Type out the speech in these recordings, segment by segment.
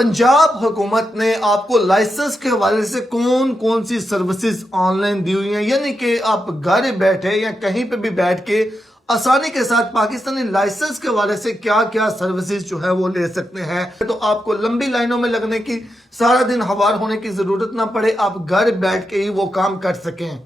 पंजाब हुकूमत ने आपको लाइसेंस के हवाले से कौन कौन सी सर्विसेज ऑनलाइन दी हुई हैं, यानी कि आप घर बैठे या कहीं पे भी बैठ के आसानी के साथ पाकिस्तानी लाइसेंस के हवाले से क्या क्या सर्विसेज जो है वो ले सकते हैं। तो आपको लंबी लाइनों में लगने की, सारा दिन हवार होने की जरूरत ना पड़े, आप घर बैठ के ही वो काम कर सकें।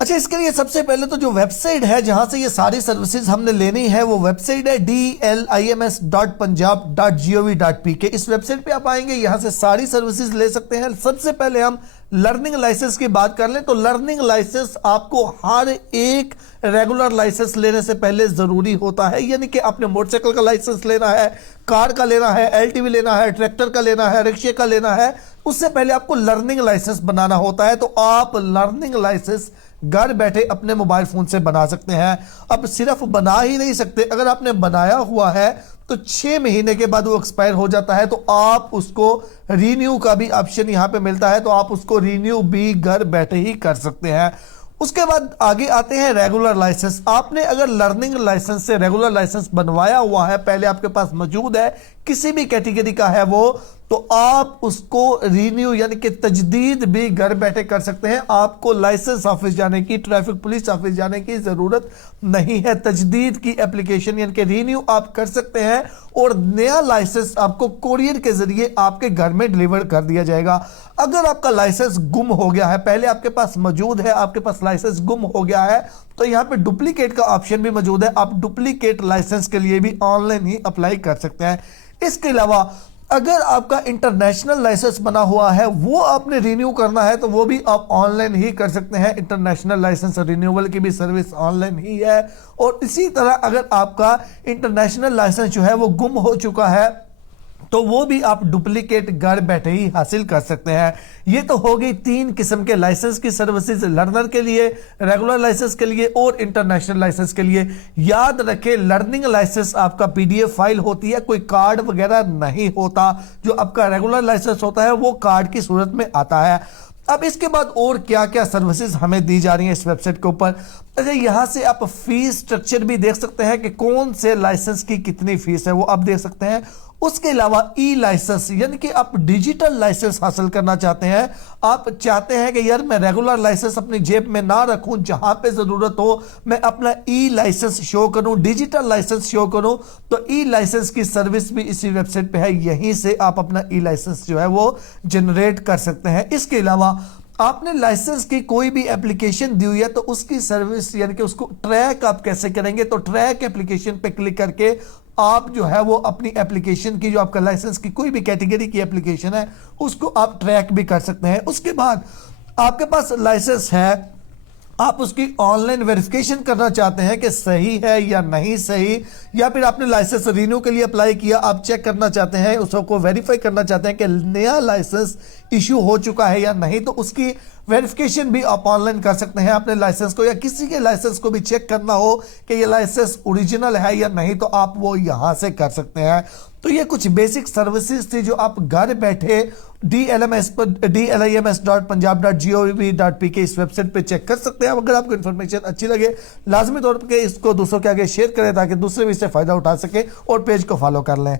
अच्छा, इसके लिए सबसे पहले तो जो वेबसाइट है जहां से ये सारी सर्विसेज हमने लेनी है वो वेबसाइट है dlims.punjab.gov.pk। इस वेबसाइट पे आप आएंगे, यहां से सारी सर्विसेज ले सकते हैं। सबसे पहले हम लर्निंग लाइसेंस की बात कर लें तो लर्निंग लाइसेंस आपको हर एक रेगुलर लाइसेंस लेने से पहले जरूरी होता है, यानी कि आपने मोटरसाइकिल का लाइसेंस लेना है, कार का लेना है, एलटीवी लेना है, ट्रैक्टर का लेना है, रिक्शे का लेना है, उससे पहले आपको लर्निंग लाइसेंस बनाना होता है। तो आप लर्निंग लाइसेंस घर बैठे अपने मोबाइल फोन से बना सकते हैं। अब सिर्फ बना ही नहीं सकते, अगर आपने बनाया हुआ है तो 6 महीने के बाद वो एक्सपायर हो जाता है, तो आप उसको रीन्यू का भी ऑप्शन यहां पे मिलता है, तो आप उसको रीन्यू भी घर बैठे ही कर सकते हैं। उसके बाद आगे आते हैं रेगुलर लाइसेंस। आपने अगर लर्निंग लाइसेंस से रेगुलर लाइसेंस बनवाया हुआ है, पहले आपके पास मौजूद है, किसी भी कैटेगरी का है वो, तो आप उसको रीन्यू यानी कि तजदीद भी घर बैठे कर सकते हैं। आपको लाइसेंस ऑफिस जाने की, ट्रैफिक पुलिस ऑफिस जाने की जरूरत नहीं है। तजदीद की एप्लीकेशन यानी कि रीन्यू आप कर सकते हैं और नया लाइसेंस आपको कोरियर के जरिए आपके घर में डिलीवर कर दिया जाएगा। अगर आपका लाइसेंस गुम हो गया है, पहले आपके पास मौजूद है, आपके पास लाइसेंस गुम हो गया है, तो यहां पे डुप्लीकेट का ऑप्शन भी मौजूद है। आप डुप्लीकेट लाइसेंस के लिए भी ऑनलाइन ही अप्लाई कर सकते हैं। इसके अलावा अगर आपका इंटरनेशनल लाइसेंस बना हुआ है, वो आपने रिन्यू करना है, तो वो भी आप ऑनलाइन ही कर सकते हैं। इंटरनेशनल लाइसेंस रिन्यूअल की भी सर्विस ऑनलाइन ही है। और इसी तरह अगर आपका इंटरनेशनल लाइसेंस जो है वो गुम हो चुका है, तो वो भी आप डुप्लीकेट घर बैठे ही हासिल कर सकते हैं। ये तो हो गई 3 किस्म के लाइसेंस की सर्विसेज, लर्नर के लिए, रेगुलर लाइसेंस के लिए और इंटरनेशनल लाइसेंस के लिए। याद रखें, लर्निंग लाइसेंस आपका पीडीएफ फाइल होती है, कोई कार्ड वगैरह नहीं होता। जो आपका रेगुलर लाइसेंस होता है वो कार्ड की सूरत में आता है। अब इसके बाद और क्या क्या सर्विसेज हमें दी जा रही हैं इस वेबसाइट के ऊपर। अच्छा, यहां से आप फीस स्ट्रक्चर भी देख सकते हैं कि कौन से लाइसेंस की कितनी फीस है, वो आप देख सकते हैं। उसके अलावा ई लाइसेंस यानी कि आप डिजिटल लाइसेंस हासिल करना चाहते हैं, आप चाहते हैं कि यार मैं रेगुलर लाइसेंस अपनी जेब में ना रखूं, जहां पे जरूरत हो मैं अपना ई लाइसेंस शो करूं, डिजिटल लाइसेंस शो करूं, तो ई लाइसेंस की सर्विस भी इसी वेबसाइट पे है। यहीं से आप अपना ई लाइसेंस जो है वो जनरेट कर सकते हैं। इसके अलावा आपने लाइसेंस की कोई भी एप्लीकेशन दी हुई है, तो उसकी सर्विस यानी कि उसको ट्रैक आप कैसे करेंगे, तो ट्रैक एप्लीकेशन पे क्लिक करके आप जो है वो अपनी एप्लीकेशन की, जो आपका लाइसेंस की कोई भी कैटेगरी की एप्लीकेशन है, उसको आप ट्रैक भी कर सकते हैं। उसके बाद आपके पास लाइसेंस है, आप उसकी ऑनलाइन वेरिफिकेशन करना चाहते हैं कि सही है या नहीं सही, या फिर आपने लाइसेंस रिन्यू के लिए अप्लाई किया, आप चेक करना चाहते हैं, उसको वेरीफाई करना चाहते हैं कि नया लाइसेंस इशू हो चुका है या नहीं, तो उसकी वेरिफिकेशन भी आप ऑनलाइन कर सकते हैं अपने लाइसेंस को। या किसी के लाइसेंस को भी चेक करना हो कि ये लाइसेंस ओरिजिनल है या नहीं, तो आप वो यहां से कर सकते हैं। तो ये कुछ बेसिक सर्विसेज थी जो आप घर बैठे dlims.punjab.gov.pk इस वेबसाइट पे चेक कर सकते हैं। अगर आपको इन्फॉर्मेशन अच्छी लगे, लाजमी तौर पर इसको दूसरों के आगे शेयर करें ताकि दूसरे भी इससे फायदा उठा सके और पेज को फॉलो कर लें।